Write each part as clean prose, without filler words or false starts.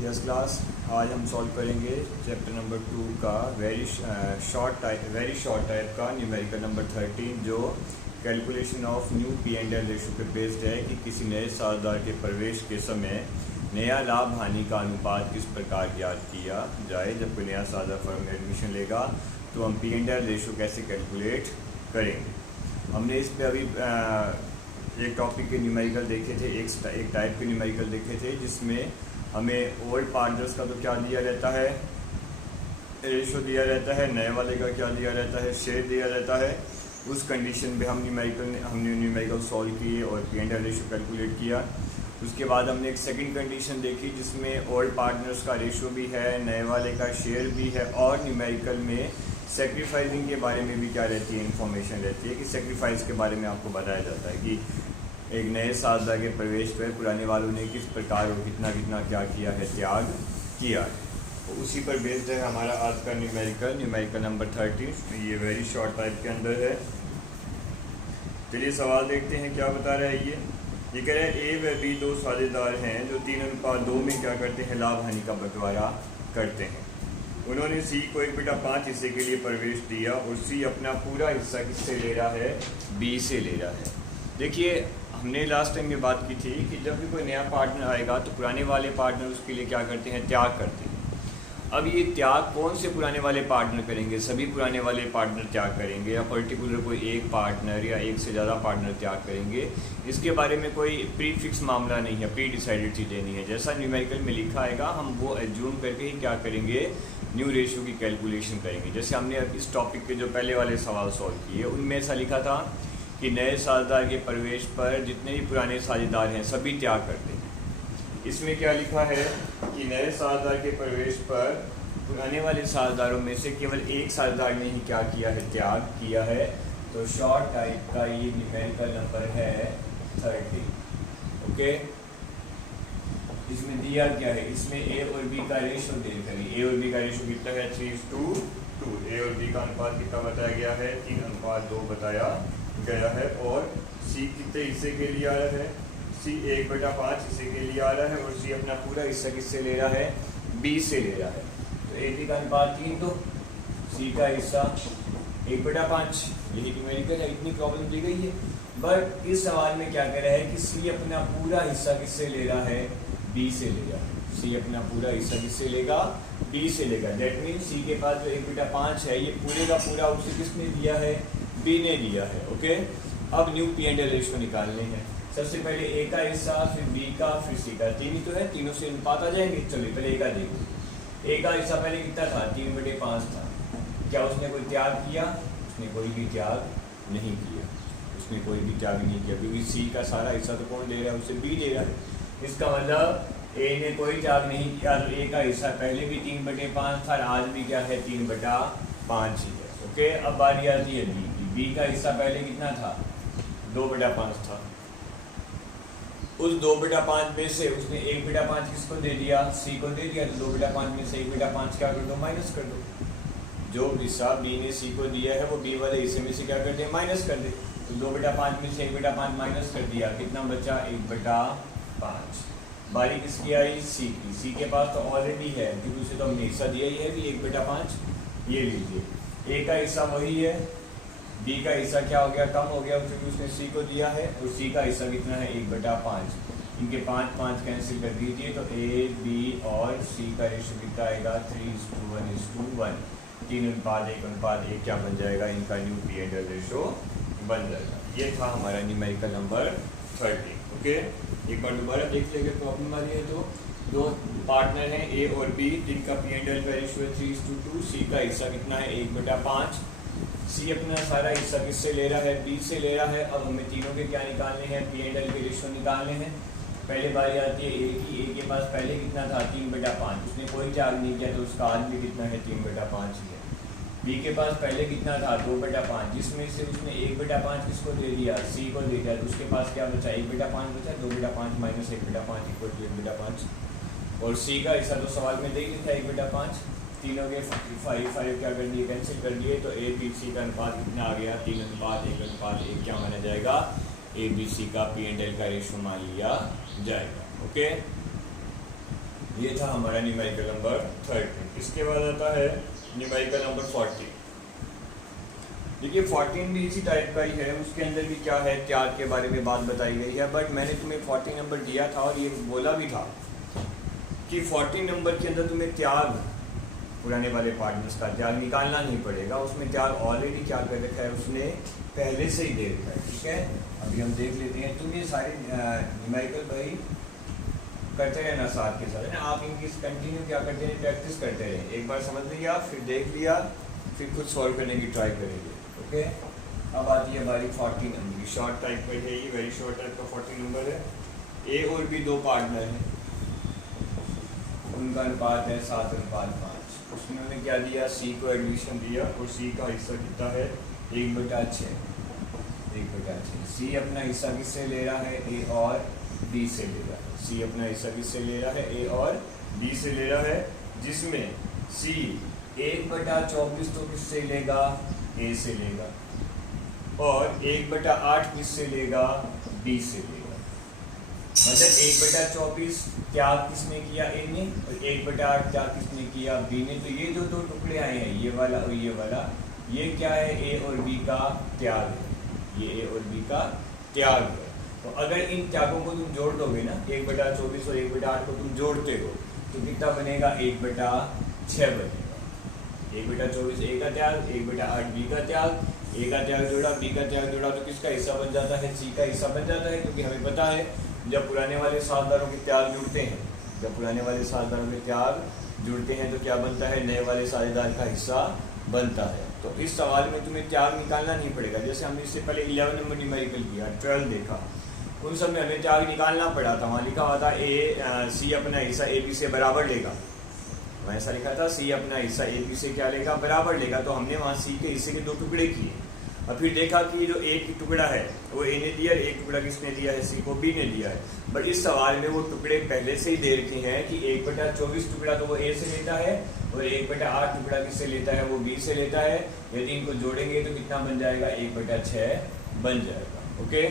Yes class, आज हम solve करेंगे चैप्टर नंबर 2 का वेरी शॉर्ट टाइप का न्यूमेरिकल नंबर 13 जो calculation of new P and L ratio पे बेस्ड है कि किसी नए साझेदार के प्रवेश के समय नया लाभ हानि का अनुपात किस प्रकार ज्ञात किया जाए। जब कोई नया साझेदार फर्म में एडमिशन लेगा तो हम पी एंड एल रेशो कैसे कैलकुलेट करेंगे। हमने इस पे अभी एक टॉपिक के न्यूमेरिकल देखे थे, एक टाइप के न्यूमेरिकल देखे थे जिसमें हमें ओल्ड पार्टनर्स का तो क्या दिया रहता है, रेशो दिया रहता है, नए वाले का क्या दिया रहता है, शेयर दिया रहता है। उस कंडीशन पे हमने न्यूमेरिकल सॉल्व किए और P and L ratio calculate किया। उसके बाद हमने एक सेकंड कंडीशन देखी जिसमें ओल्ड पार्टनर्स का रेशो भी है, नए वाले का शेयर भी है और न्यूमेरिकल में सेक्रीफाइसिंग के बारे में भी क्या रहती है, इन्फॉर्मेशन रहती है कि सेक्रीफाइस के बारे में आपको बताया जाता है कि एक नए साझेदार के प्रवेश पर पुराने वालों ने किस प्रकार और कितना कितना क्या किया है, त्याग किया है। तो उसी पर बेस्ड है हमारा आज का न्यूमेरिकल नंबर 13। ये वेरी शॉर्ट टाइप के अंदर है। चलिए सवाल देखते हैं क्या बता रहा है। ये कह रहा है ए व बी दो साझेदार हैं जो 3:2 में क्या करते हैं, लाभ हानि का बंटवारा करते हैं। उन्होंने सी को 1/5 हिस्से के लिए प्रवेश दिया और सी अपना पूरा हिस्सा किससे ले रहा है, बी से ले रहा है। देखिए हमने लास्ट टाइम ये बात की थी कि जब भी कोई नया पार्टनर आएगा तो पुराने वाले पार्टनर उसके लिए क्या करते हैं, त्याग करते हैं। अब ये त्याग कौन से पुराने वाले पार्टनर करेंगे, सभी पुराने वाले पार्टनर त्याग करेंगे या पर्टिकुलर कोई एक पार्टनर या एक से ज़्यादा पार्टनर त्याग करेंगे, इसके बारे में कोई प्री फिक्स मामला नहीं है, प्री डिसाइडेड चीज़ें नहीं है। जैसा न्यूमेरिकल में लिखा आएगा हम वो एज्यूम करके ही क्या करेंगे, न्यू रेशियो की कैलकुलेशन करेंगे। जैसे हमने अब इस टॉपिक के जो पहले वाले सवाल सॉल्व किए उनमें ऐसा लिखा था कि नए साझेदार के प्रवेश पर जितने भी पुराने साझेदार हैं सभी त्याग करते हैं। इसमें क्या लिखा है कि नए साझेदार के प्रवेश पर पुराने वाले साझेदारों में से केवल एक साझेदार ने ही क्या किया है, त्याग किया है। तो शॉर्ट टाइप का ये न्यूमेरिकल नंबर है 30। ओके, इसमें दिया क्या है, इसमें ए और बी का रेशो देखकर ए और बी का रेशो कितना है, 3:2। ए और बी का अनुपात कितना बताया गया है, 3:2 बताया गया है। और सी कितने हिस्से के लिए आ रहा है, सी 1/5 हिस्से के लिए आ रहा है और सी अपना पूरा हिस्सा किससे ले रहा है, बी से ले रहा है। तो ए बी का अनुपात 3:2, सी का हिस्सा 1/5। यही न्यूमेरिकल है, इतनी प्रॉब्लम दी गई है। बट इस सवाल में क्या कह रहा है कि सी अपना पूरा हिस्सा किससे ले रहा है, बी से लेगा। सी अपना पूरा हिस्सा किससे लेगा, बी से लेगा। दैट मीन्स सी के पास जो 1/5 है ये पूरे का पूरा उसे किसने दिया है, बी ने दिया है। ओके, अब new P and L ratio निकालने हैं। सबसे पहले ए का हिस्सा, फिर बी का, फिर सी का। तीन ही तो है, तीनों से अनुपात आ जाएंगे। चलिए पहले ए का देखो। ए का हिस्सा पहले कितना था, 3/5 था। क्या उसने कोई त्याग किया, उसने कोई भी त्याग नहीं किया, उसने कोई भी त्याग नहीं किया क्योंकि सी का सारा हिस्सा तो कौन दे रहा है, उसे बी दे रहा है। इसका मतलब ए ने कोई त्याग नहीं किया। तो ए का हिस्सा पहले भी 3/5 था, आज भी क्या है, 3/5 ही है। ओके, अब बारी आती है बी की। बी का हिस्सा पहले कितना था, 2/5 था। उस 2/5 में से उसने 1/5 किसको दे दिया, सी को दे दिया। तो 2/5 में से 1/5 क्या कर दो, माइनस कर दो। जो हिस्सा बी ने सी को दिया है वो बी वाले हिस्से में से क्या कर दे, माइनस कर दे। तो 2/5 में से 1/5 माइनस कर दिया, कितना बचा, 1/5। बारी किसकी आई, सी की। सी के पास तो ऑलरेडी है क्योंकि उसे तो हमने हिस्सा दिया ही है भी 1/5। ये लीजिए, ए का हिस्सा वही है, बी का हिस्सा क्या हो गया, कम हो गया क्योंकि उसने सी को दिया है। और सी का हिस्सा कितना है, 1/5। इनके 5 कैंसिल कर दीजिए तो ए बी और सी का रेशो कितना आएगा, 3:1:1। 3:1:1 क्या बन जाएगा, इनका new P and L ratio बन जाएगा। ये था हमारा न्यूमेरिकल नंबर 30। ओके, एक बार दोबारा देख लेंगे प्रॉब्लम आ रही है। तो दो पार्टनर हैं ए और बी जिनका पी एंड एल का रेशो है 3:2। सी का हिस्सा कितना है, 1/5। सी अपना सारा हिस्सा किससे ले रहा है, बी से ले रहा है। अब हमें तीनों के क्या निकालने हैं, पी एंड एल के रेशो निकालने हैं। पहले बारी आती है ए की। ए के पास पहले कितना था, 3/5। उसने कोई त्याग नहीं किया तो उसका आज भी कितना है, 3/5 ही है। बी के पास पहले कितना था, 2/5, जिसमें से उसने 1/5 किसको दे दिया, सी को दे दिया। तो उसके पास क्या बचा, 1/5 बचा। 2/5 माइनस 1/5 इक्वल टू 1/5। और सी का हिस्सा तो सवाल में दे ही था 1/5। तीनों के 5 क्या कर दिए, कैंसिल कर दिए। तो ए बी सी का अनुपात कितना आ गया, 3:1:1 क्या माना जाएगा, ए बी सी का पी एंड एल का रेशो मान लिया जाएगा। ओके, ये था हमारा न्यूमेरिकल नंबर 13। इसके बाद आता है न्यूमेरिकल नंबर 14। देखिए 14 भी इसी टाइप का ही है, उसके अंदर भी क्या है, त्याग के बारे में बात बताई गई है। बट मैंने तुम्हें 14 नंबर दिया था और ये बोला भी था कि 14 नंबर के अंदर तुम्हें त्याग, पुराने वाले पार्टनर्स का त्याग निकालना नहीं पड़ेगा, उसमें त्याग ऑलरेडी क्या कर रखा है, उसने पहले से ही दे रखा है। ठीक है, अभी हम देख लेते हैं। तुम ये सारे न्यूमेरिकल भाई करते रहना साथ के साथ, है ना। आप इनकी कंटिन्यू क्या करते हैं, प्रैक्टिस करते रहे। एक बार समझ लिया, फिर देख लिया, फिर खुद सॉल्व करने की ट्राई करेंगे। ओके, अब आती है हमारी 14 नंबर की। शॉर्ट टाइप का है ये, वेरी शॉर्ट टाइप का 14 नंबर है। ए और बी दो पार्टनर हैं, उनका अनुपात है 7:5। उसमें उन्होंने क्या दिया, सी को एडमिशन दिया और सी का हिस्सा कितना है 1/6। 1/6। सी अपना हिस्सा किससे ले रहा है, ए और बी से ले रहा है। सी अपना हिस्सा किससे ले रहा है, ए और बी से ले रहा है, जिसमें सी 1/24 तो किससे लेगा, ए से लेगा, और 1/8 किससे लेगा, बी से लेगा। मतलब 1/24 त्याग किसने किया, ए ने, और 1/8 त्याग किसने किया, बी ने। तो ये जो दो टुकड़े आए हैं, ये वाला और ये वाला, ये क्या है, ए और बी का त्याग है। ये ए और बी का त्याग है। तो अगर इन त्यागों को तुम जोड़ दोगे ना, 1/24 और 1/8 को तुम जोड़ते हो तो कितना बनेगा, 1/6 बनेगा। 1/24 ए का त्याग, 1/8 बी का त्याग, ए का त्याग जोड़ा, बी का त्याग जोड़ा, तो किसका हिस्सा बन जाता है, सी का हिस्सा बन जाता है। क्योंकि हमें पता है जब पुराने वाले साझेदारों के त्याग जुड़ते हैं, जब पुराने वाले साझेदारों के त्याग जुड़ते हैं तो क्या बनता है, नए वाले साझेदार का हिस्सा बनता है। तो इस सवाल में तुम्हें त्याग निकालना नहीं पड़ेगा। जैसे हमने इससे पहले 11 नंबर न्यूमेरिकल किया, 12 देखा, उन सब में हमें त्याग निकालना पड़ा था। वहाँ लिखा हुआ था सी अपना हिस्सा ए बी से बराबर लेगा, वहाँ ऐसा लिखा था सी अपना हिस्सा ए बी से क्या लेगा, बराबर लेगा। तो हमने वहाँ सी के हिस्से के दो टुकड़े किए और फिर देखा कि जो एक टुकड़ा है वो ए ने दिया, एक टुकड़ा किसने दिया है, सी को बी ने दिया है। बट इस सवाल में वो टुकड़े पहले से ही दे रखे हैं कि 1/24 टुकड़ा तो वो ए से लेता है और 1/8 टुकड़ा किससे लेता है, वो बी से लेता है। यदि इनको जोड़ेंगे तो कितना बन जाएगा, 1/6 बन जाएगा। ओके,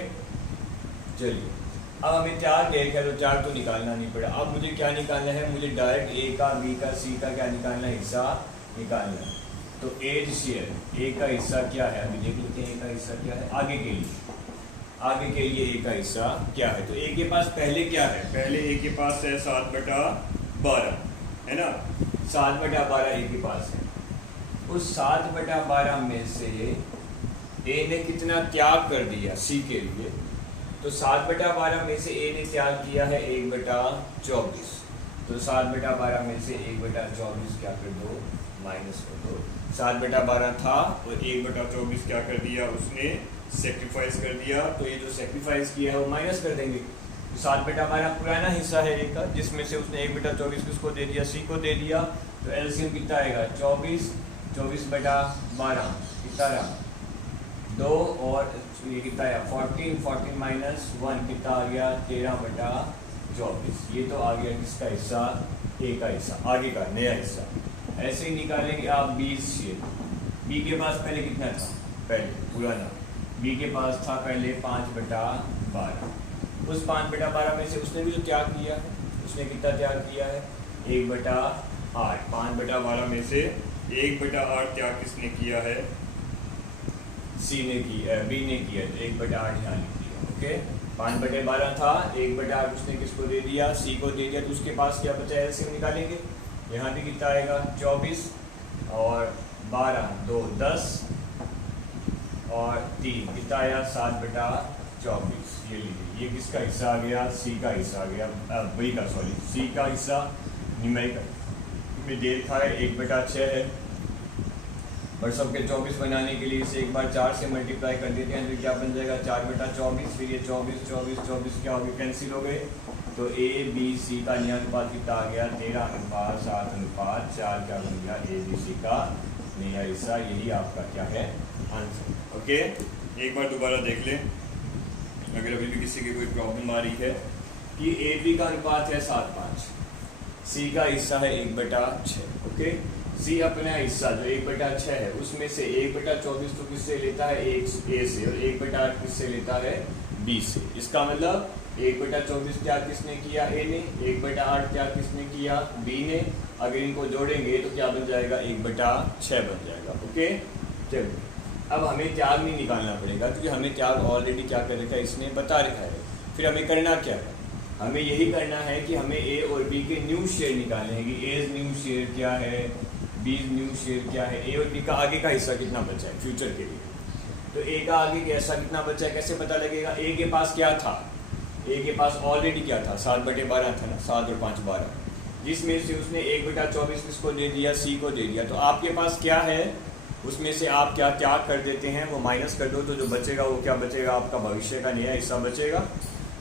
चलिए अब हमें त्याग देखा तो त्याग तो निकालना नहीं पड़ा। अब मुझे क्या निकालना है, मुझे डायरेक्ट ए का, बी का, सी का क्या निकालना है, हिस्सा निकालना है। तो एज शेयर, ए का हिस्सा क्या है, अभी देख लेते हैं ए का हिस्सा क्या है आगे के लिए। आगे के लिए ए का हिस्सा क्या है, तो ए के पास पहले क्या है, पहले ए के पास है 7/12, है ना। 7/12 ए के पास है। उस 7/12 में से ए ने कितना त्याग कर दिया सी के लिए, तो 7/12 में से ए ने त्याग किया है 1/24। तो 7/12 में से 1/24 क्या कर दो, माइनस कर दो। 7/12 था और 1/24 क्या कर दिया, उसने सेक्रीफाइस कर दिया। तो ये जो सेक्रीफाइस किया है वो माइनस कर देंगे। 7/12 पुराना हिस्सा है ए का, जिसमें से उसने 1/24 किसको दे दिया, सी को दे दिया। तो एलसीएम कितना आएगा, 24, 24/12 कितना रहा, 2, और ये कितना आया 14, 14 माइनस 1 कितना आ गया, 13/24। ये तो आ गया किसका हिस्सा, ए का हिस्सा, आगे का नया हिस्सा। ऐसे ही निकालेंगे आप 20 शेयर। बी के पास पहले कितना था, पहले पुराना, बी के पास था पहले 5/12। उस 5/12 में से उसने भी जो त्याग किया है, उसने कितना त्याग किया है, 1/8। 5/12 में से 1/8 त्याग किसने किया है, सी ने किया, बी ने किया, तो 1/8 यहाँ लिख दिया। ओके, 5/12 था, 1/8 उसने किसको दे दिया, सी को दे दिया। तो उसके पास क्या बचा है, एलसीएम निकालेंगे। यहाँ भी कितना आएगा, 24 और 12, 2, 10 और 3 कितना आया, 7/24। ये लीजिए, ये किसका हिस्सा आ गया, सी का हिस्सा आ गया, बी का, सॉरी सी का हिस्सा न्यूमेरिकल में दे रखा है 1/6 है। और सबके 24 बनाने के लिए इसे एक बार 4 से मल्टीप्लाई कर देते हैं तो क्या बन जाएगा, 4/24। फिर ये 24, 24, 24 क्या हो गए, कैंसिल हो गए। तो ए बी सी का नया अनुपात कितना आ गया, 13:7:4 क्या बन गया, ए बी सी का नया हिस्सा। यही आपका क्या है, आंसर। ओके, एक बार दोबारा देख लें अगर अभी भी किसी की कोई प्रॉब्लम आ रही है कि ए बी का अनुपात है 7:5, सी का हिस्सा है 1/6। ओके, सी अपना हिस्सा जो 1/6 है उसमें से 1/24 तो किससे लेता है, ए से, और 1/8 किससे लेता है, बी से। इसका मतलब 1/24 क्या किसने किया, ए ने। 1/8 क्या किसने किया, बी ने। अगर इनको जोड़ेंगे तो क्या बन जाएगा, 1/6 बन जाएगा। ओके, चलो अब हमें त्याग नहीं निकालना पड़ेगा क्योंकि हमें त्याग ऑलरेडी क्या कर रखा है, इसने बता रखा है। फिर हमें करना क्या है, हमें यही करना है कि हमें ए और बी के न्यू शेयर निकालने हैं कि एज न्यू शेयर क्या है, बी न्यू शेयर क्या है, ए और बी का आगे का हिस्सा कितना बचा है फ्यूचर के लिए। तो ए का आगे का हिस्सा कितना बचा है कैसे पता लगेगा, ए के पास क्या था, ए के पास ऑलरेडी क्या था, 7/12 था ना, 7 और 5 12, जिसमें से उसने 1/24 किसको दे दिया, सी को दे दिया। तो आपके पास क्या है, उसमें से आप क्या त्याग कर देते हैं, वो माइनस कर दो, तो जो बचेगा वो क्या बचेगा, आपका भविष्य का नया हिस्सा बचेगा।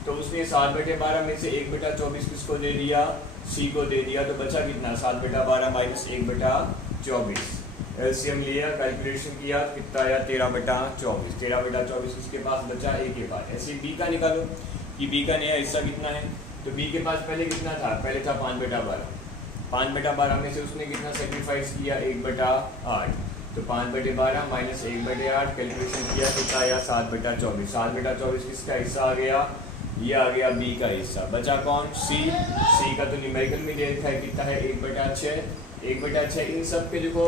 तो उसने 7/12 में से 1/24 किसको दे दिया, सी को दे दिया, तो बचा कितना, 7/12 माइनस 1/24। एलसीएम लिया, कैलकुलेशन किया, कितना आया, 13/24। 13/24 किसके पास बचा, ए के पास। ऐसे बी का निकालो कि बी का नया हिस्सा कितना है। तो बी के पास पहले कितना था, पहले था 5/12। 5/12 में से उसने कितना सेक्रीफाइस किया, 1/8। तो 5/12 माइनस 1/8 कैलकुलेशन किया, कितना आया, 7/24। 7/24 किसका हिस्सा आ गया, ये आ गया बी का हिस्सा। बचा कौन, सी। सी का तो न्यूमेरिकल में दे रखा है, कितना है, 1/6। 1/6 इन सब के देखो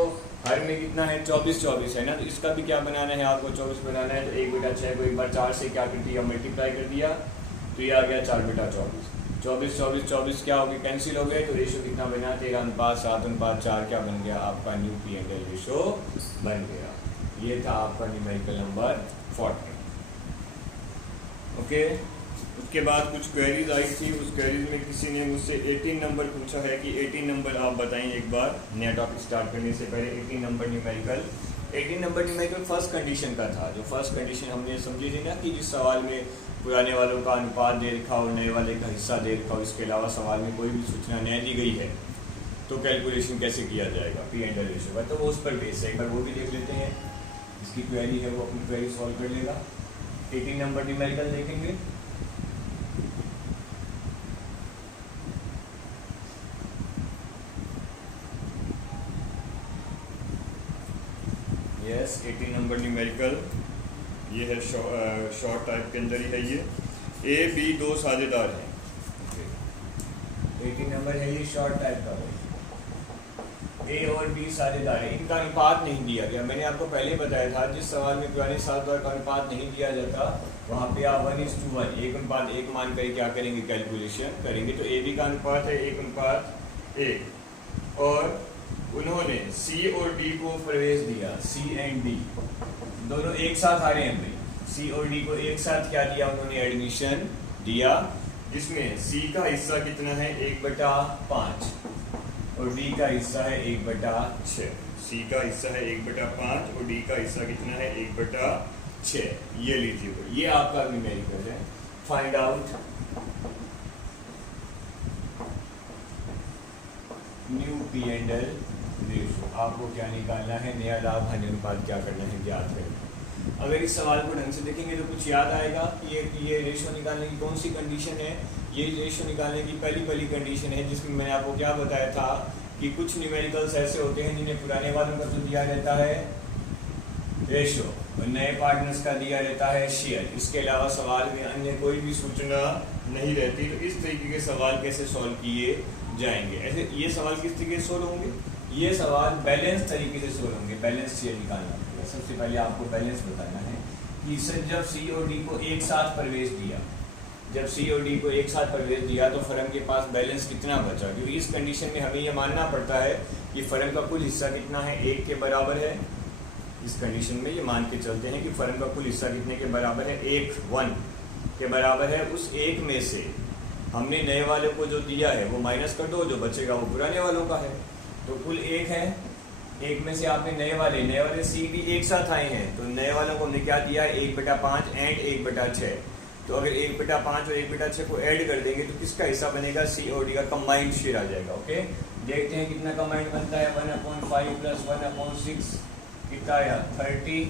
हर में कितना है, 24 है ना, तो इसका भी क्या बनाना है, आपको 24 बनाना है। तो 1/6 को एक बार 4 से क्या कर दिया, मल्टीप्लाई कर दिया, तो ये आ गया 4/24। 24 क्या हो गए, कैंसिल हो गए। तो रेशो कितना बना, 13:7:4 क्या बन गया, आपका न्यू P&L रेशो बन गया। ये था आपका न्यूमेरिकल नंबर 40। ओके, उसके बाद कुछ क्वेरीज आई थी, उस क्वेरीज में किसी ने मुझसे 18 नंबर पूछा है कि 18 नंबर आप बताएं एक बार, नया टॉपिक स्टार्ट करने से पहले। 18 number numerical, 18 number numerical first condition का था। जो फर्स्ट कंडीशन हमने समझी थी ना कि जिस सवाल में पुराने वालों का अनुपात दे रखा और नए वाले का हिस्सा दे रखा हो, इसके अलावा सवाल में कोई भी सूचना नया दी गई है तो कैलकुलेशन कैसे किया जाएगा P&L रेशो का, तो वो उस पर बेस है। एक बार वो भी देख लेते हैं, इसकी क्वेरी है वो अपनी क्वेरी सॉल्व कर लेगा। 18 नंबर न्यूमेरिकल देखेंगे। यस, 18 नंबर न्यूमेरिकल ये है, शॉर्ट टाइप के अंदर ही है ये। ए बी दो साझेदार हैं। 18 नंबर है ये, शॉर्ट टाइप का है। ए और बी साझेदार है, इनका अनुपात नहीं दिया गया। मैंने आपको पहले बताया था जिस सवाल में पुराने साझेदार का अनुपात नहीं दिया जाता वहाँ पे आप 1:1 1:1 मान कर क्या करेंगे, कैलकुलेशन करेंगे। तो ए बी का अनुपात है 1:1 और उन्होंने सी और डी को प्रवेश दिया। सी एंड डी दोनों एक साथ आ रहे हैं भाई, सी और डी को एक साथ क्या दिया, उन्होंने एडमिशन दिया, जिसमें सी का हिस्सा कितना है, 1/5 और डी का हिस्सा है 1/6। सी का हिस्सा है 1/5 और डी का हिस्सा कितना है, 1/6। ये लीजिए, ये आपका न्यूमेरिकल है। Find out new P&L ratio. आपको क्या निकालना है, नया लाभ हानि अनुपात क्या करना है, ज्ञात है। अगर इस सवाल को ढंग से देखेंगे तो कुछ याद आएगा कि ये रेशो निकालने की कौन सी कंडीशन है। ये रेशो निकालने की पहली कंडीशन है, जिसमें मैंने आपको क्या बताया था कि कुछ न्यूमेरिकल्स ऐसे होते हैं जिन्हें पुराने वालों का तो दिया रहता है रेशो और नए पार्टनर्स का दिया रहता है शेयर। इसके अलावा सवाल में अन्य कोई भी सूचना नहीं रहती। तो इस तरीके के सवाल कैसे सॉल्व किए जाएंगे, ऐसे ये सवाल किस तरीके से सोल्व होंगे, ये सवाल बैलेंस तरीके से सोल्व होंगे। बैलेंस शेयर निकालना पड़ेगा। सबसे पहले आपको बैलेंस बताना है कि जब सी और डी को एक साथ प्रवेश दिया, जब सी और डी को एक साथ प्रवेश दिया तो फर्म के पास बैलेंस कितना बचा, क्योंकि इस कंडीशन में हमें यह मानना पड़ता है कि फर्म का कुल हिस्सा कितना है, 1 के बराबर है। इस कंडीशन में ये मान के चलते हैं कि फर्म का कुल हिस्सा कितने के बराबर है, 1 के बराबर है। उस 1 में से हमने नए वाले को जो दिया है वो माइनस कर दो, जो बचेगा वो पुराने वालों का है। तो कुल 1 है, 1 में से आपने नए वाले सी भी एक साथ आए हैं, तो नए वालों को हमने क्या दिया है, 1/5 एंड 1/6। तो अगर 1/5 और 1/6 को ऐड कर देंगे तो किसका हिस्सा बनेगा, सी और डी का कंबाइंड शेयर आ जाएगा। ओके, देखते हैं कितना कंबाइंड बनता है। 1/5 + 1/6 कितना आया, 36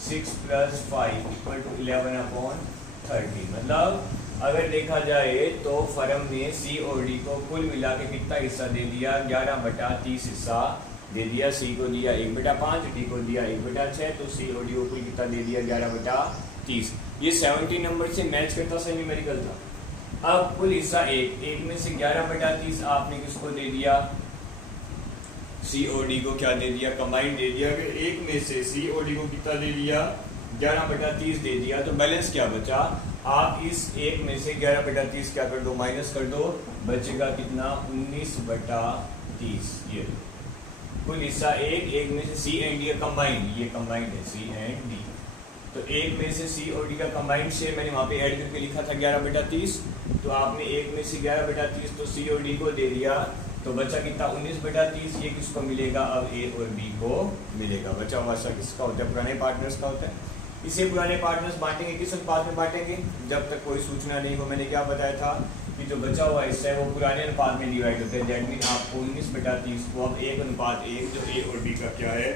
+ 5 = 11/30। मतलब अगर देखा जाए तो फर्म ने सी और डी को कुल मिला के कितना हिस्सा दे दिया, 11/30 हिस्सा दे दिया। सी को दिया 1/5, डी को दिया 1/6, तो सी और डी को कुल कितना दे दिया, 11/30। ये 70 नंबर से मैच करता सा न्यूमेरिकल था। अब कुल हिस्सा एक में से 11/30 आपने किसको दे दिया, COD को क्या दे दिया, कंबाइंड दे दिया। अगर एक में से COD को कितना दे दिया, 11/30 दे दिया, तो बैलेंस क्या बचा, आप इस एक में से 11/30 क्या कर दो, माइनस कर दो, बचेगा कितना, 19/30। ये कुल हिस्सा एक में से C एंड D कंबाइंड, ये कंबाइंड है C एंड D, तो एक में से COD का कंबाइंड शेयर मैंने वहाँ पे ऐड करके लिखा था 11/30, तो आपने एक में से 11/30 तो COD को दे दिया, तो बचा कितना, 19/30। ये किसको मिलेगा, अब A और B को मिलेगा। बचा हुआ हिस्सा किसका होता है, पुराने पार्टनर्स का होता है। इसे पुराने पार्टनर्स बांटेंगे किस अनुपात में बांटेंगे, जब तक कोई सूचना नहीं हो। मैंने क्या बताया था कि जो बचा हुआ हिस्सा है वो पुराने अनुपात में डिवाइड होता है। दैट मीन आपको 19/30 को अब 1:1 जो A और B का क्या है,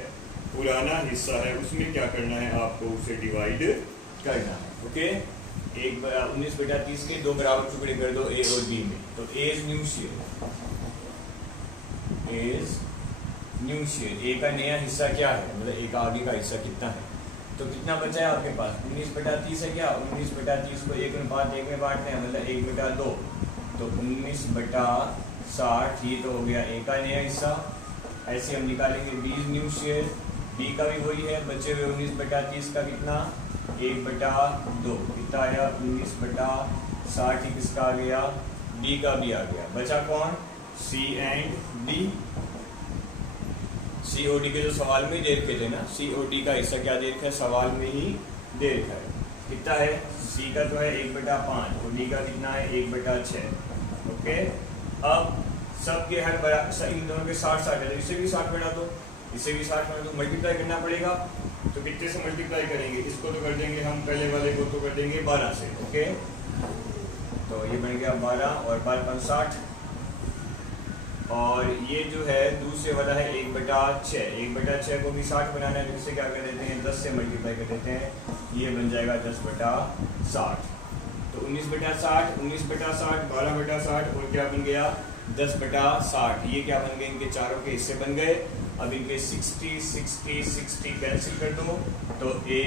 पुराना हिस्सा है, उसमें क्या करना है, आपको उसे डिवाइड करना है। ओके, 19/30 के 2 बराबर टुकड़े कर दो A और B में, तो A is new share, A का नया हिस्सा क्या है, मतलब A का आगे का हिस्सा कितना है, तो कितना बचा है आपके पास, 19/30 है क्या, 19/30 को 1:1 में बांटते हैं, मतलब 1/2, तो 19/60, ये तो हो गया A का नया हिस्सा। ऐसे हम निकालेंगे B is new share, B का भी वही है, बचे हुए 19/30 का कितना, 1/2, कितना आया, 19/60 ही किसका आ गया, D का भी आ गया। बचा कौन, C एंड D। COD के जो सवाल में दे रखे थे ना, COD का हिस्सा क्या दे रखा है, सवाल में ही दे रखा है, कितना है, C का तो है 1/5 और D का कितना है 1/6। ओके, अब सबके हर बराबर, इन दोनों के 60 है, तो इससे भी 60 बढ़ा दो, इससे भी 60 बढ़ा दो, मल्टीप्लाई करना पड़ेगा। तो कितने से मल्टीप्लाई करेंगे, इसको तो कर देंगे हम, पहले वाले को तो कर देंगे 12 से। ओके, तो ये बन गया 12 और 12 60, और ये जो है दूसरे वाला है 1/6, 1/6 को भी 60 बनाना है, तो इससे क्या कर देते हैं, 10 से मल्टीप्लाई कर देते हैं, ये बन जाएगा 10/60। तो 19/60, 19/60, 12/60 और क्या बन गया, 10/60। ये क्या बन गए, इनके चारों के हिस्से बन गए। अब इनके 60, 60, 60 कैंसिल कर दो, तो A,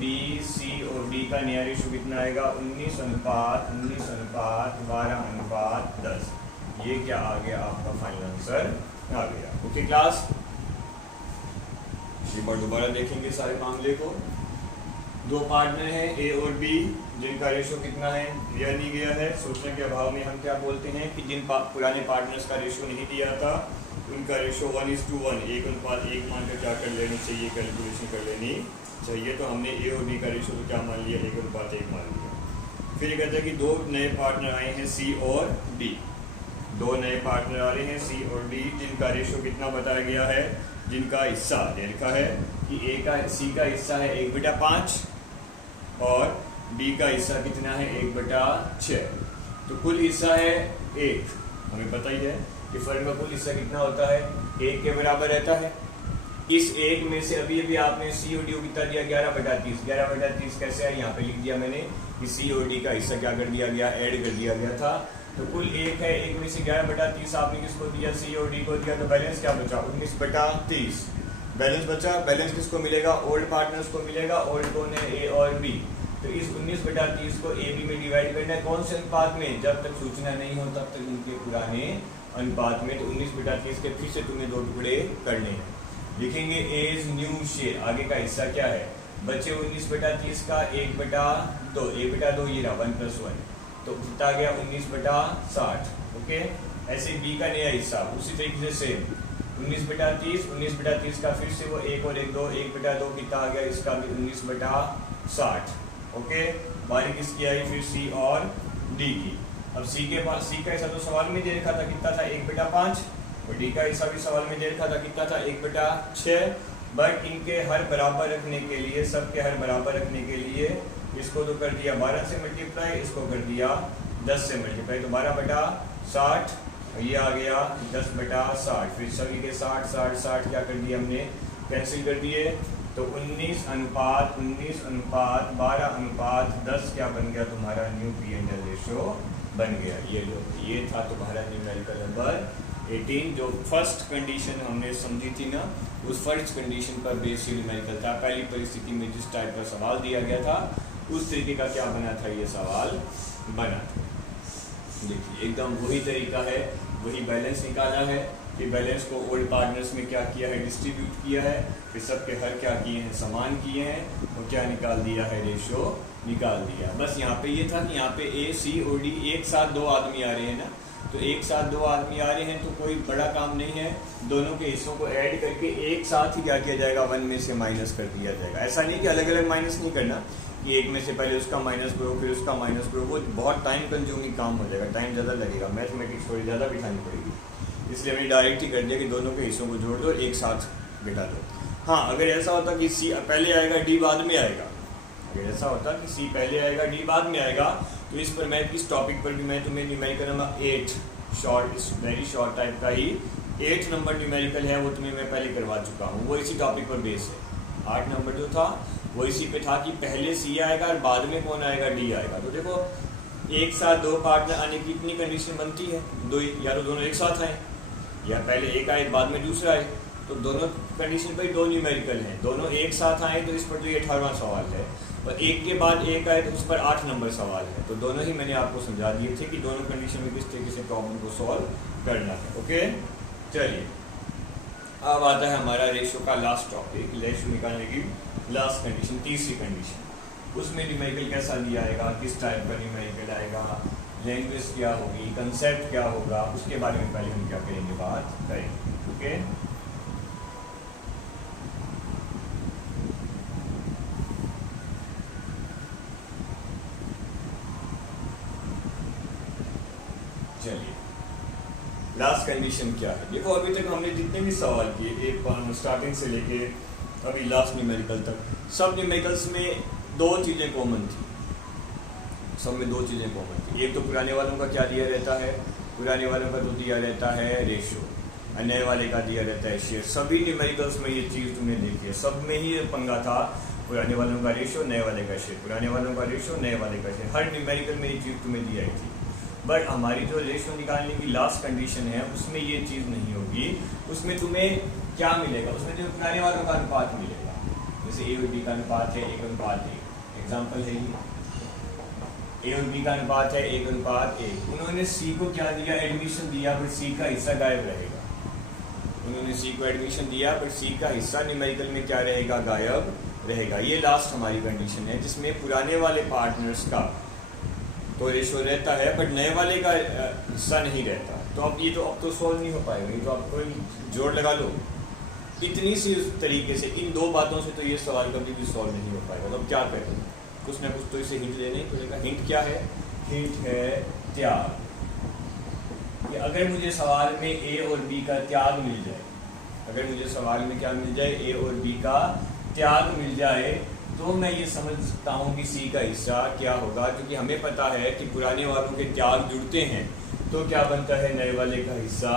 B, C और D का नया रेशो कितना आएगा, 19:12:10। ये क्या आ गया, आपका फाइनल आंसर आ गया। ओके क्लास, एक बार दोबारा देखेंगे सारे मामले को। 2 पार्टनर हैं A और B, जिनका रेशो कितना है, दिया नहीं गया है। सोचने के अभाव में हम क्या बोलते हैं कि जिन पुराने पार्टनर्स का रेशो नहीं दिया था, उनका रेशो 1:1, 1:1 मानकर क्या कर लेनी चाहिए, कैलकुलेशन कर लेनी चाहिए। तो हमने A और B का रेशो तो क्या मान लिया, 1:1 मान लिया। फिर ये कहते हैं कि 2 नए पार्टनर आए हैं C और D, 2 नए पार्टनर आ रहे हैं C और D, जिनका रेशो कितना बताया गया है, जिनका हिस्सा दे रखा है कि C का हिस्सा है 1/5 और D का हिस्सा कितना है, 1/6। तो कुल हिस्सा है 1, हमें पता ही है कि फर्म का कुल हिस्सा कितना होता है, 1 के बराबर रहता है। इस 1 में से अभी अभी आपने COD को कितना दिया, 11/30। 11/30 कैसे है, यहाँ पे लिख दिया मैंने कि COD का हिस्सा क्या कर दिया गया, ऐड कर दिया गया था। तो कुल 1 है, 1 में से 11/30 आपने किसको दिया, COD को दिया, तो बैलेंस क्या बचा, 19/30 बैलेंस बचा। बैलेंस किसको मिलेगा, ओल्ड पार्टनर्स को मिलेगा। ओल्ड कौन है, A और B। तो इस 19/30 को AB में डिवाइड करना है, कौन से अनुपात में, जब तक सूचना नहीं हो तब तक इनके पुराने अनुपात में। तो 19/30 के फिर से तुम्हें 2 टुकड़े करने हैं। लिखेंगे A इज न्यू शेयर, आगे का हिस्सा क्या है, बचे 19/30 का 1/2, 1/2 ये रहा 1+1, तो कितना गया 19/60। ओके, ऐसे B का नया हिस्सा उसी तरीके से 19/30 का फिर से वो 1 और 1 2, 1/2 कितना आ गया, इसका भी 19/60। ओके, बारी किसकी आई, फिर C और D की। अब C के पास, C का हिस्सा तो सवाल में दे रखा था, कितना था, 1/5, और D का हिस्सा भी सवाल में दे रखा था, कितना था, 1/6। बट इनके हर बराबर रखने के लिए, सबके हर बराबर रखने के लिए इसको तो कर दिया 12 से मल्टीप्लाई, इसको कर दिया 10 से मल्टीप्लाई, तो 12/60, ये आ गया 10/60। फिर सभी के 60 क्या कर दिए हमने, कैंसिल कर दिए, तो 19:12:10 क्या बन गया तुम्हारा, न्यू P&L रेशो बन गया। ये था तुम्हारा न्यूमेरिकल नंबर 18, जो फर्स्ट कंडीशन हमने समझी थी ना, उस फर्स्ट कंडीशन पर बेस्ड न्यूमेरिकल था। पहली परिस्थिति में जिस टाइप का सवाल दिया गया था उस तरीके का क्या बना था, ये सवाल बना था। देखिए एकदम वही तरीका है, वही बैलेंस निकाला है कि बैलेंस को ओल्ड पार्टनर्स में क्या किया है, डिस्ट्रीब्यूट किया है, फिर सबके हर क्या किए हैं, समान किए हैं, और क्या निकाल दिया है, रेशो निकाल दिया। बस यहाँ पे ये था कि यहाँ पे ए सी और डी एक साथ दो आदमी आ रहे हैं ना, तो एक साथ दो आदमी आ रहे हैं तो कोई बड़ा काम नहीं है, दोनों के हिस्सों को ऐड करके एक साथ ही क्या किया जाएगा, 1 में से माइनस कर दिया जाएगा। ऐसा नहीं कि अलग अलग माइनस नहीं करना कि एक में से पहले उसका माइनस करो फिर उसका माइनस करो, वो बहुत टाइम कंज्यूमिंग काम हो जाएगा, टाइम ज़्यादा लगेगा, मैथमेटिक्स थोड़ी ज़्यादा बिठानी पड़ेगी। इसलिए हमने डायरेक्ट ही कर दिया कि दोनों के हिस्सों को जोड़ दो, एक साथ बिठा दो। हाँ, अगर ऐसा होता कि सी पहले आएगा डी बाद में आएगा, अगर ऐसा होता कि सी पहले आएगा डी बाद में आएगा, तो इस पर मैं इस टॉपिक पर भी मैं तुम्हें न्यूमेरिकल नंबर 8 शॉर्ट, इस वेरी शॉर्ट टाइप का ही 8 नंबर न्यूमेरिकल है, वो तुम्हें मैं पहले करवा चुका हूँ, वो इसी टॉपिक पर बेस है। 8 नंबर जो था वो इसी पे था कि पहले सी आएगा और बाद में कौन आएगा, डी आएगा। तो देखो एक साथ दो पार्टनर आने की इतनी कंडीशन बनती है, दो ही, या तो दोनों एक साथ आए या पहले एक आए बाद में दूसरा आए, तो दोनों कंडीशन पर दो न्यूमेरिकल हैं, दोनों एक साथ आए तो इस पर तो ये 18वां सवाल है, और एक के बाद एक आए तो उस पर 8 नंबर सवाल है। तो दोनों ही मैंने आपको समझा दिए थे कि दोनों कंडीशन में किस तरीके से प्रॉब्लम को सॉल्व करना है। ओके, चलिए अब आता है हमारा रेशो का लास्ट टॉपिक, रेशो निकालने की लास्ट कंडीशन, तीसरी कंडीशन। उसमें न्यूमेरिकल कैसा लिया आएगा, किस टाइप का न्यूमेरिकल आएगा, लैंग्वेज क्या होगी, कंसेप्ट क्या होगा, उसके बारे में पहले हम क्या करेंगे, बात करेंगे। ओके, चलिए लास्ट कंडीशन क्या है। देखो अभी तक हमने जितने भी सवाल किए, एक स्टार्टिंग से लेके अभी लास्ट न्यूमेरिकल तक, सब न्यूमेरिकल्स में दो चीज़ें कॉमन थी, सब में दो चीज़ें कॉमन थी। एक तो पुराने वालों का क्या दिया रहता है, पुराने वालों का तो दिया रहता है रेशो, और नए वाले का दिया रहता है शेयर। सभी न्यूमेरिकल्स में ये चीज़ तुमने देखी है, सब में ही पंगा था, पुराने वालों का रेशो, नए वाले का शेयर, पुराने वालों का रेशो, नए वाले का शेयर, हर न्यूमेरिकल में ये चीज़ तुम्हें दी आई थी। बट हमारी जो रेशो निकालने की लास्ट कंडीशन है उसमें ये चीज़ नहीं होगी, उसमें तुम्हें क्या मिलेगा, उसमें जो पुराने वालों का अनुपात मिलेगा, जैसे ए और बी का अनुपात है 1:1, एग्जाम्पल है ये, ए और बी का अनुपात है 1:1। उन्होंने सी को क्या दिया, एडमिशन दिया, बट सी का हिस्सा गायब रहेगा। उन्होंने सी को एडमिशन दिया बट सी का हिस्सा न्यूमेरिकल में क्या रहेगा, गायब रहेगा। ये लास्ट हमारी कंडीशन है जिसमें पुराने वाले पार्टनर्स का तो रेशो रहता है बट नए वाले का हिस्सा नहीं रहता। तो अब ये तो अब तो सॉल्व नहीं हो पाएगा, ये तो आप कोई जोड़ लगा लो इतनी सी तरीके से, इन दो बातों से तो ये सवाल कभी भी सॉल्व नहीं हो पाएगा। तो अब क्या करें, कुछ ना कुछ तो इसे हिंट लेने पड़ेगा। हिंट क्या है, हिंट है त्याग। कि अगर मुझे सवाल में ए और बी का त्याग मिल जाए, अगर मुझे सवाल में क्या मिल जाए, ए और बी का त्याग मिल जाए, तो मैं ये समझ सकता हूँ कि सी का हिस्सा क्या होगा, क्योंकि हमें पता है कि पुराने वालों के त्याग जुड़ते हैं तो क्या बनता है, नए वाले का हिस्सा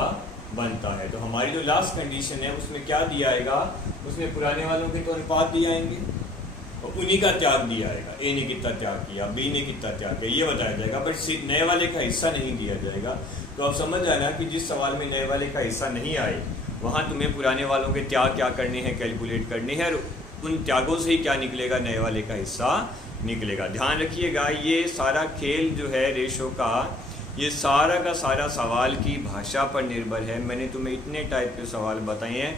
बनता है। तो हमारी जो लास्ट कंडीशन है उसमें क्या दिया आएगा, उसमें पुराने वालों के तो अनुपात दिए आएंगे और उन्हीं का त्याग दिया आएगा, ए ने कितना त्याग किया, बी ने कितना त्याग किया, ये बताया जाएगा, बट नए वाले का हिस्सा नहीं दिया जाएगा। तो आप समझ जाना कि जिस सवाल में नए वाले का हिस्सा नहीं आए वहाँ तुम्हें पुराने वालों के त्याग क्या करने हैं, कैलकुलेट करने हैं, और उन त्यागों से ही क्या निकलेगा, नए वाले का हिस्सा निकलेगा। ध्यान रखिएगा ये सारा खेल जो है रेशो का, ये सारा का सारा सवाल की भाषा पर निर्भर है। मैंने तुम्हें इतने टाइप के सवाल बताए हैं,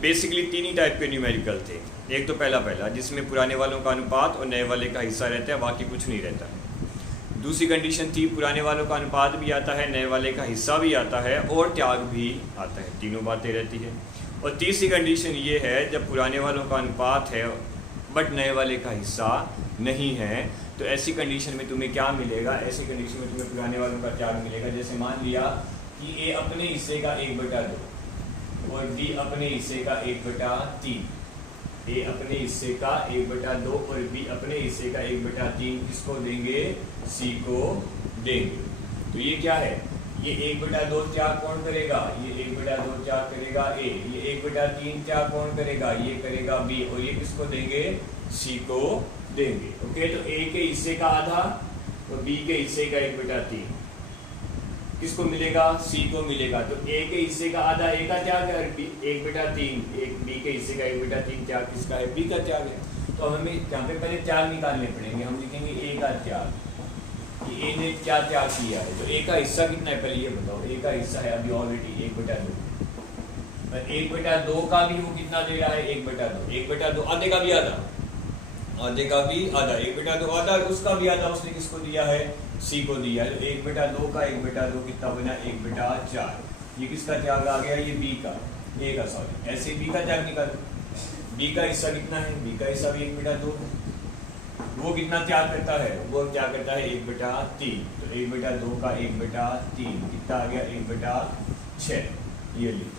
बेसिकली 3 ही टाइप के न्यूमेरिकल थे। एक तो पहला जिसमें पुराने वालों का अनुपात और नए वाले का हिस्सा रहता है, बाकी कुछ नहीं रहता है। दूसरी कंडीशन थी पुराने वालों का अनुपात भी आता है, नए वाले का हिस्सा भी आता है और त्याग भी आता है, तीनों बातें रहती है। और तीसरी कंडीशन ये है जब पुराने वालों का अनुपात है बट नए वाले का हिस्सा नहीं है, तो ऐसी कंडीशन में तुम्हें क्या मिलेगा, ऐसी कंडीशन में तुम्हें पुराने वालों का त्याग मिलेगा। जैसे मान लिया कि ए अपने हिस्से का 1/2 और बी अपने हिस्से का 1/3, ए अपने हिस्से का 1/2 और बी अपने हिस्से का 1/3 किसको देंगे, सी को देंगे। तो ये क्या है, ये 1/2 त्याग कौन करेगा, ये 1/2 त्याग करेगा ए, ये 1/3 त्याग कौन करेगा, ये करेगा बी, और ये किसको देंगे, सी को देंगे। ओके, तो ए के हिस्से का आधा और बी के हिस्से का 1/3 किसको मिलेगा, सी को मिलेगा। तो ए के हिस्से का आधा ए का त्याग है, 1/3, एक बी के हिस्से का 1/3 त्याग किसका है, बी का त्याग है। तो हमें यहाँ पे पहले त्याग निकालने पड़ेंगे। हम लिखेंगे ए का त्याग, कि ए ने क्या त्याग किया है। तो ए का हिस्सा कितना है पहले ये बताओ। ए का हिस्सा है अभी ऑलरेडी 1/2, और 1/2 का भी वो कितना दे रहा है 1/2, 1/2 आधे का भी आधा, आधे का भी आधा, 1/2 आधा, उसका भी आधा उसने किसको दिया है, सी को दिया है। तो 1/2 का 1/2 कितना बना 1/4। ये किसका त्याग आ गया, ये बी का, ए का सॉरी, ऐसे बी का त्याग निकालो। बी का हिस्सा कितना है, बी का हिस्सा भी 1/2, वो कितना त्याग करता है, वो क्या करता है 1/3। तो 1/2 का 1/3 कितना आ गया 1/6, ये लीजिए।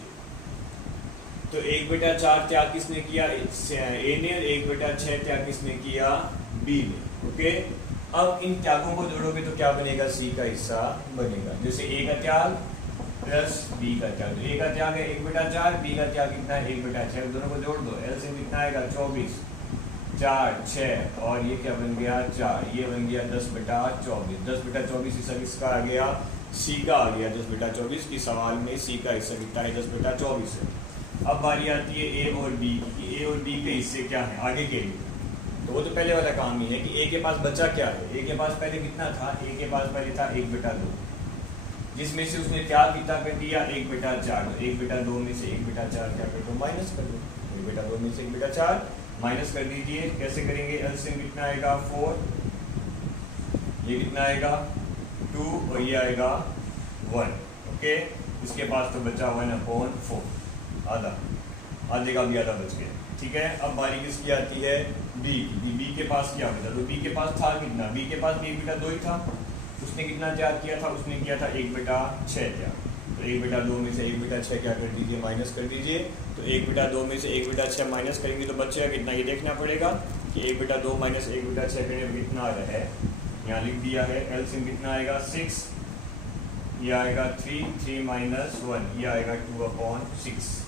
तो 1/4 त्याग किसने किया, ए ने, और 1/6 त्याग किसने किया, बी ने। ओके, अब इन त्यागों को जोड़ोगे तो क्या बनेगा, सी का हिस्सा बनेगा। जैसे ए का त्याग प्लस बी का त्याग, तो ए का त्याग है 1/4, बी का त्याग कितना है 1/6, दोनों को जोड़ दो, एलसीएम कितना आएगा 24, 4 6, और ये क्या बन गया 4, ये बन गया 10/24। 10/24 हिस्सा किसका आ गया, सी का आ गया 10/24 की। सवाल में सी का हिस्सा कितना है 10/24 है। अब बारी आती है ए और बी की, ए और बी के हिस्से क्या है आगे के लिए। तो वो तो पहले वाला काम ही है कि ए के पास बचा क्या है, ए के पास पहले कितना था, ए के पास पहले था 1/2, जिसमें से उसने त्याग कितना कर दिया 1/4। तो 1/2 में से 1/4 क्या कर दो, माइनस कर दो। 1/2 में से 1/4 माइनस कर दीजिए। कैसे करेंगे, एलसीएम कितना आएगा 4, ये कितना आएगा 2, और ये आएगा 1। ओके, इसके पास तो बचा 1/4, आधा, आधे का भी आधा बच गया। ठीक है, अब बारी किसकी आती है, बी की। बी के पास क्या बचा, तो बी के पास था कितना, बी के पास 1/2 ही था। उसने कितना त्याग किया था, उसने किया था 1/6 त्याग। तो 1/2 में से 1/6 क्या कर दीजिए, माइनस कर दीजिए। तो 1/2 में से 1/6 माइनस करेंगे तो बचेगा कितना, ये देखना पड़ेगा कि 1/2 माइनस 1/6 करने पर कितना आ रहा है। यहाँ लिख दिया है, एलसीएम कितना आएगा 6, ये आएगा 3, 3 - 1, ये आएगा 2/6।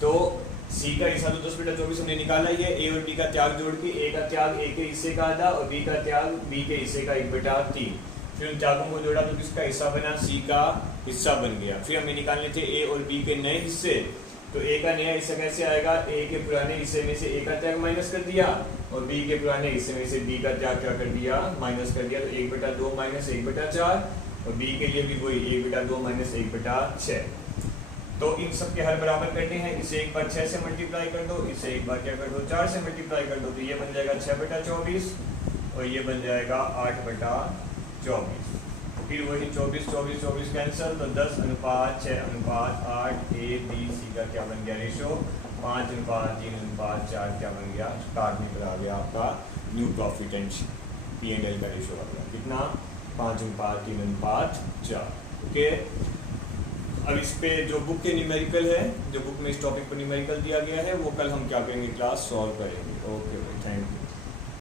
तो सी का हिस्सा तो 10/24 हमने निकाला ही है। ए और बी का त्याग जोड़ के, ए का त्याग ए के हिस्से का आधा, और बी का त्याग बी के हिस्से का 1/3। फिर उन त्यागों को जोड़ा तो किसका हिस्सा बना, सी का हिस्सा बन गया। फिर हमें निकालने थे ए और बी के नए हिस्से। तो ए का नया हिस्सा कैसे आएगा, ए के पुराने हिस्से में से ए का त्याग माइनस कर दिया, और बी के पुराने हिस्से में से बी का त्याग क्या कर दिया, माइनस कर दिया। तो 1/2 - 1/4, और बी के लिए भी वही 1/2 - 1/6। तो इन सब के हर बराबर करने हैं। इसे एक बार 6 से मल्टीप्लाई कर दो, इसे एक बार क्या कर दो 4 से मल्टीप्लाई कर दो। तो ये बन जाएगा 6/24, और ये बन जाएगा 8/24। फिर वही 24 24 24 कैंसिल, तो 10:6:8। ए बी सी का क्या बन गया रेशो, 5:3:4 क्या बन गया, स्टार्ट में आ गया आपका न्यू प्रॉफिट एंड P&L का रेशो आ गया कितना, 5:3:4। ओके, अब इस पे जो बुक के न्यूमेरिकल है, जो बुक में इस टॉपिक पर न्यूमेरिकल दिया गया है, वो कल हम क्या करेंगे, क्लास सॉल्व करेंगे। ओके भाई, थैंक यू।